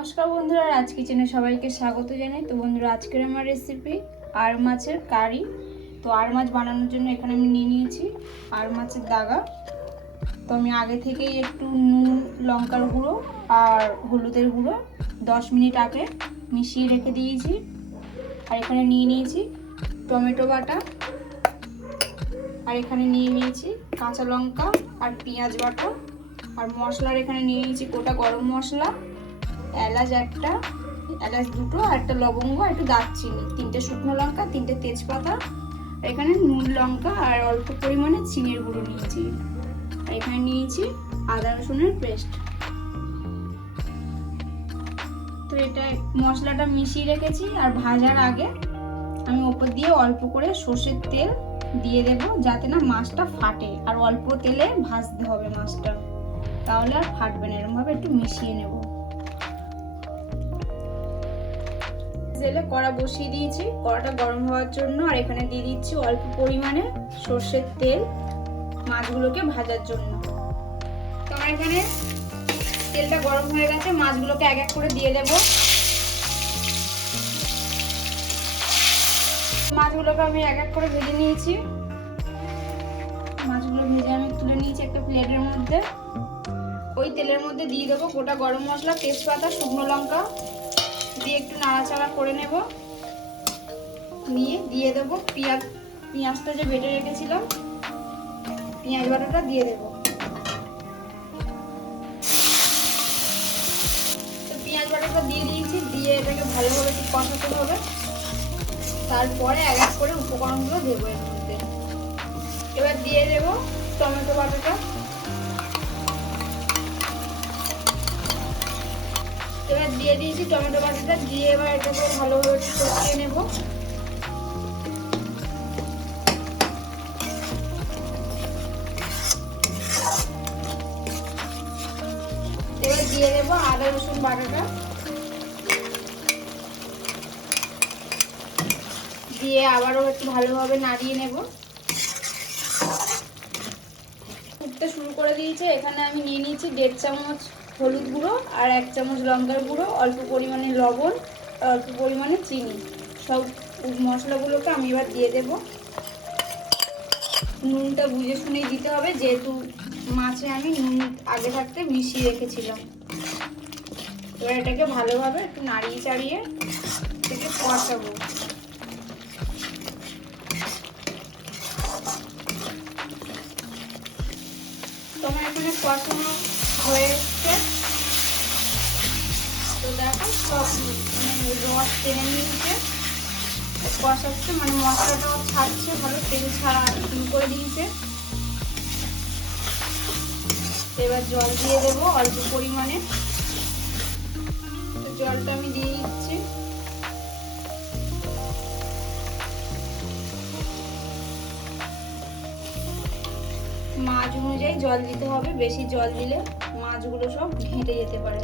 নমস্কার বন্ধুরা, রাজ কিচেনে সবাইকে স্বাগত জানাই। তো বন্ধুরা, আজকের আমার রেসিপি আর মাছের কারি। তো আর মাছ বানানোর জন্য এখানে আমি নিয়ে নিয়েছি আর মাছের দাগা। তো আমি আগে থেকেই একটু নুন, লঙ্কার গুঁড়ো আর হলুদের গুঁড়ো 10 মিনিট আগে মিশিয়ে রেখে দিয়েছি। আর এখানে নিয়ে নিয়েছি টমেটো বাটা, আর এখানে নিয়ে নিয়েছি কাঁচা লঙ্কা আর পেঁয়াজ বাটা। আর মশলার এখানে নিয়ে নিয়েছি গোটা গরম মশলা, এলাচ একটা, এলাচ দুটো, আর একটা লবঙ্গ, আর একটু দারচিনি, 3টে শুকনো লঙ্কা, 3টে তেজপাতা। এখানে নুন, লঙ্কা আর অল্প পরিমাণে চিনির গুঁড়ো নিয়েছি। আর এখানে নিয়েছি আদা রসুনের পেস্ট। তো এটা মশলাটা মিশিয়ে রেখেছি। আর ভাজার আগে আমি ওপর দিয়ে অল্প করে সর্ষের তেল দিয়ে দেব, যাতে না মাছটা ফাটে। আর অল্প তেলে ভাজতে হবে মাছটা, তাহলে আর ফাটবে না। এরকমভাবে একটু মিশিয়ে নেব। তেলে কড়া বসিয়ে দিয়েছি, কড়াটা গরম হওয়ার জন্য। আর এখানে দিয়ে দিচ্ছি অল্প পরিমাণে সর্ষের তেল মাছগুলোকে ভাজার জন্য। তো আমার এখানে তেলটা গরম হয়ে গেছে, মাছগুলোকে এক এক করে দিয়ে দেব। মাছগুলোকে আমি এক এক করে ভেজে নিয়েছি। মাছগুলো ভেজে আমি তুলে নিয়েছি একটা প্লেটের মধ্যে। ওই তেলের মধ্যে দিয়ে দেবো গোটা গরম মশলা, তেজপাতা, শুকনো লঙ্কা দিয়ে একটু নাড়াচাড়া করে নেব। নিয়ে দিয়ে দেবো পেঁয়াজটা যে বেটে রেখেছিলাম, পেঁয়াজ বাটাটা দিয়ে দেবো। তো পেঁয়াজ বাটাটা দিয়ে দিয়েছি, দিয়ে এটাকে ভালোভাবে একটু কষাতে হবে। তারপরে এক এক করে উপকরণগুলো দেবো এর মধ্যে। এবার দিয়ে দেবো টমেটো বাটাটা। এবার দিয়ে দিয়েছি টমেটো বাটাটা, দিয়ে এবার এটাকে ভালোভাবে একটু কষিয়ে নেব। এবার দিয়ে দেবো আদা রসুন বাটাটা, দিয়ে আবারও একটু ভালোভাবে নাড়িয়ে নেব। ফুটতে শুরু করে দিয়েছে। এখানে আমি নিয়ে নিয়েছি 1.5 চামচ হলুদ গুঁড়ো আর 1 চামচ লঙ্কার গুঁড়ো, অল্প পরিমাণে লবণ আর অল্প পরিমাণে চিনি। সব মশলাগুলোকে আমি এবার দিয়ে দেব। নুনটা বুঝে শুনেই দিতে হবে, যেহেতু মাছে আমি নুন আগে থাকতে মিশিয়ে রেখেছিলাম। এবার এটাকে ভালোভাবে একটু নাড়িয়ে চাড়িয়ে এটাকে কষাবো। তোমার এখানে কষানো হয়ে এসছে। তো দেখো সব রস টেনে নিয়েছে, কষাচ্ছে, মানে মশলাটাও ছাড়ছে, ভালো তেল ছাড়া শুরু করে দিয়েছে। এবার জল দিয়ে দেবো অল্প পরিমাণে। তো জলটা আমি দিয়ে দিচ্ছি। মাছ অনুযায়ী জল দিতে হবে, বেশি জল দিলে মাছগুলো সব ঘেঁটে যেতে পারে।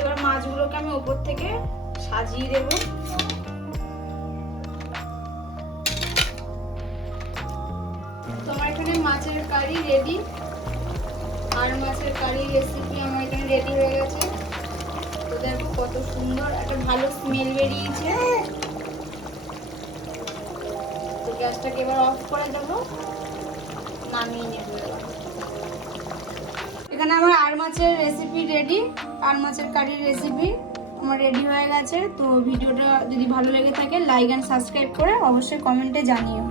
এবার মাছগুলোকে আমি উপর থেকে সাজিয়ে দেব। তোমার এখানে মাছের কারি রেডি। আর মাছের কারি রেসিপি আমার এখানে রেডি হয়ে গেছে। তো দেখো কত সুন্দর একটা ভালো স্মেল বেরিয়েছে। তো গ্যাসটাকে এবার অফ করে দেবো, নামিয়ে নেব। এখানে আমার আর মাছের রেসিপি রেডি। আর মাছের কারির রেসিপি আমার রেডি হয়ে গেছে। তো ভিডিওটা যদি ভালো লেগে থাকে, লাইক অ্যান্ড সাবস্ক্রাইব করে অবশ্যই কমেন্টে জানিও।